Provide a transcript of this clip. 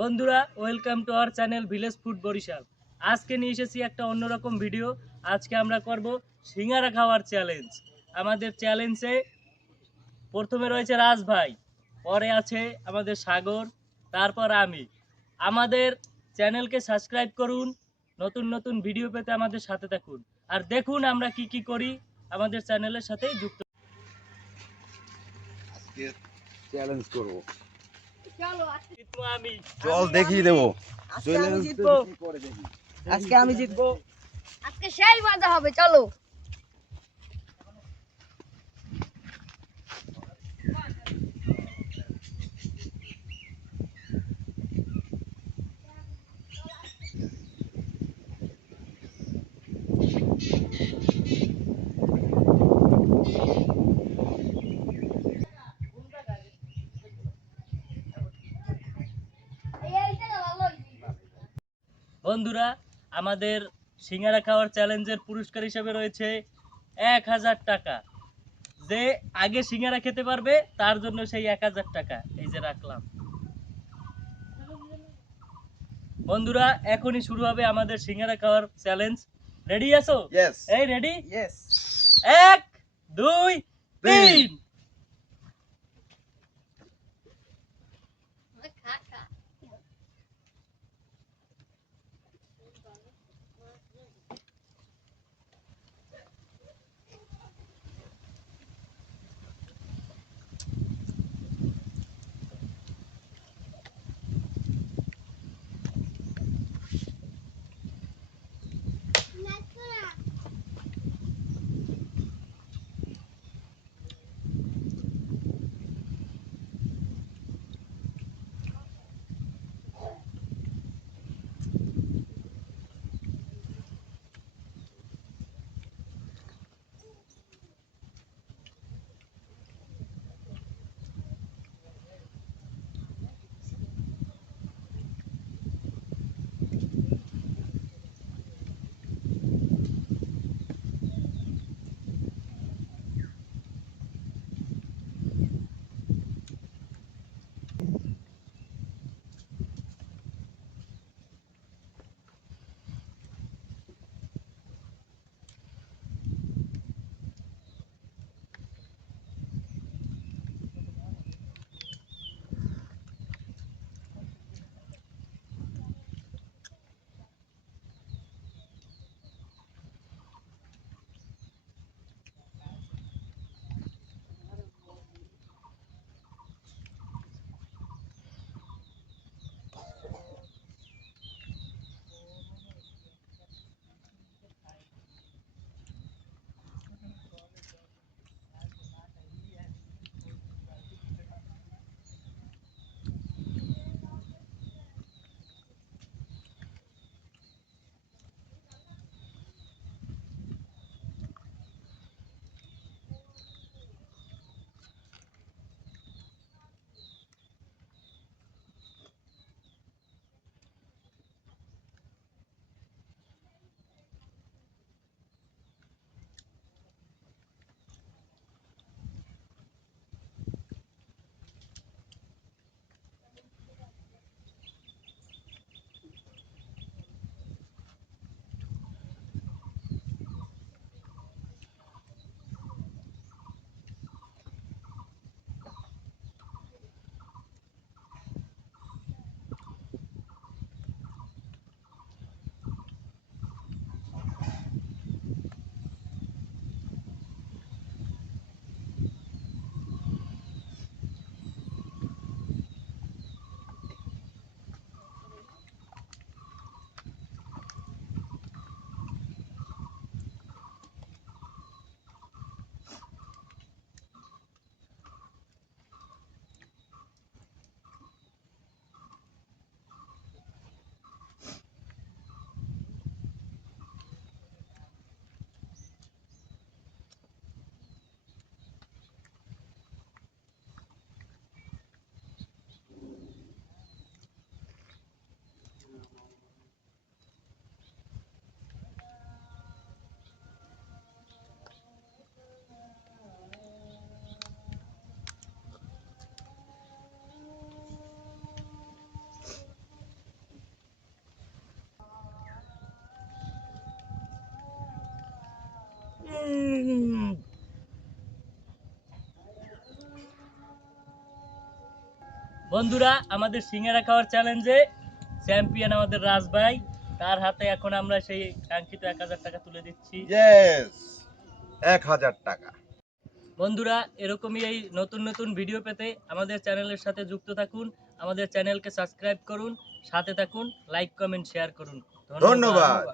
বন্ধুরা welcome to our channel village food Barishal. আজকে নিয়ে এসেছি একটা অন্যরকম ভিডিও। আজকে আমরা করব সিঙ্গারা খাওয়ার চ্যালেঞ্জ। আমাদের চ্যালেঞ্জে প্রথমে রয়েছে রাজ ভাই, পরে আছে আমাদের সাগর, তারপর আমি। আমাদের চ্যানেলকে সাবস্ক্রাইব করুন, নতুন নতুন ভিডিও পেতে আমাদের সাথে থাকুন আর দেখুন আমরা কি কি করি। আমাদের চ্যানেলের সাথেই যুক্ত। আজকে চ্যালেঞ্জ করব। আমি চল দেখিয়ে দেবো। আজকে আমি জিতবো। আজকে আমি জিতবো। আজকে সেই মজা হবে, চলো। বন্ধুরা, আমাদের সিঙ্গারা খাওয়ার চ্যালেঞ্জের পুরস্কার হিসেবে রয়েছে 1000 টাকা। যে আগে সিঙ্গারা খেতে পারবে তার জন্য সেই 1000 টাকা এই যে রাখলাম। বন্ধুরা, এখনই শুরু হবে আমাদের সিঙ্গারা খাওয়ার চ্যালেঞ্জ। রেডি আছো? Yes. এই রেডি? ইয়েস। 1 2 3। বন্ধুরা, আমাদের সিঙ্গারা খাওয়ার চ্যালেঞ্জে চ্যাম্পিয়ন আমাদের রাজ ভাই। তার হাতে এখন আমরা সেই কাঙ্ক্ষিত 1000 টাকা তুলে দিচ্ছি। ইয়েস, 1000 টাকা। বন্ধুরা, এরকমই এই নতুন নতুন ভিডিও পেতে আমাদের চ্যানেলের সাথে যুক্ত থাকুন। আমাদের চ্যানেলকে সাবস্ক্রাইব করুন, সাথে থাকুন, লাইক কমেন্ট শেয়ার করুন। ধন্যবাদ।